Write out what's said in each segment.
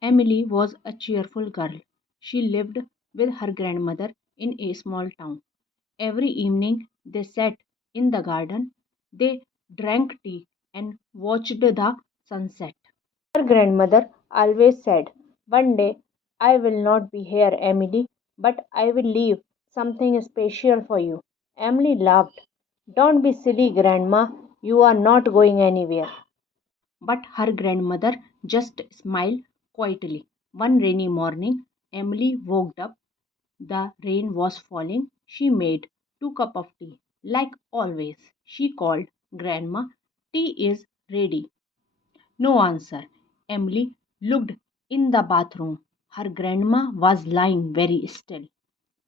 Emily was a cheerful girl. She lived with her grandmother in a small town. Every evening they sat in the garden, they drank tea and watched the sunset. Her grandmother always said, "One day I will not be here, Emily, but I will leave something special for you." Emily laughed. "Don't be silly, Grandma. You are not going anywhere." But her grandmother just smiled quietly. One rainy morning, Emily woke up. The rain was falling. She made 2 cups of tea. Like always, she called, "Grandma, tea is ready." No answer. Emily looked in the bathroom. Her grandma was lying very still,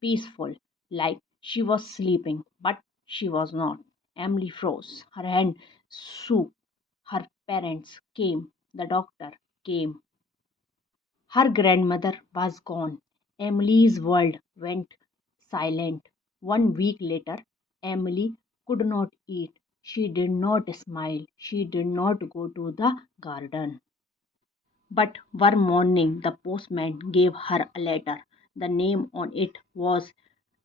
peaceful, like she was sleeping, but she was not. Emily froze. Her hand shook. Her parents came. The doctor came. Her grandmother was gone. Emily's world went silent. 1 week later, Emily could not eat. She did not smile. She did not go to the garden. But one morning the postman gave her a letter. The name on it was,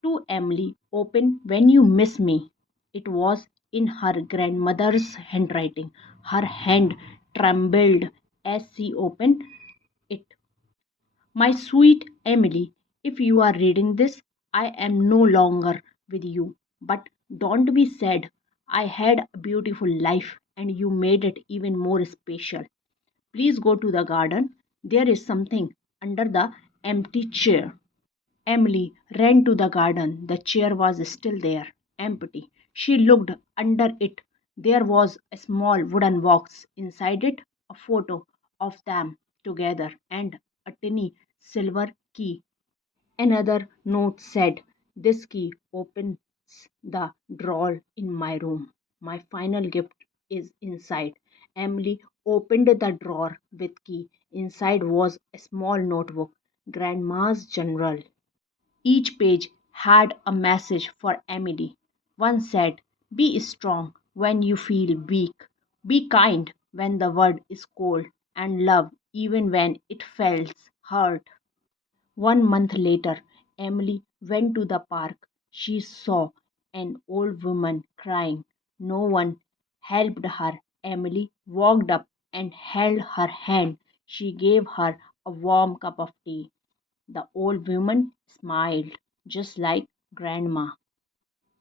"To Emily, open when you miss me." It was in her grandmother's handwriting. Her hand trembled as she opened it. "My sweet Emily, if you are reading this, I am no longer with you. But don't be sad. I had a beautiful life and you made it even more special. Please go to the garden. There is something under the empty chair." Emily ran to the garden. The chair was still there, empty. She looked under it. There was a small wooden box. Inside it, a photo of them together and a tiny silver key. Another note said, "This key opens the drawer in my room. My final gift is inside." Emily opened the drawer with key. Inside was a small notebook, Grandma's journal. Each page had a message for Emily. One said, "Be strong when you feel weak. Be kind when the world is cold. And love even when it feels hurt." 1 month later, Emily went to the park. She saw an old woman crying. No one helped her. Emily walked up and held her hand. She gave her a warm cup of tea. The old woman smiled, just like Grandma.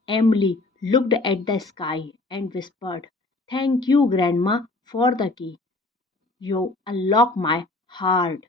Emily looked at the sky and whispered, "Thank you, Grandma, for the key. You unlock my heart."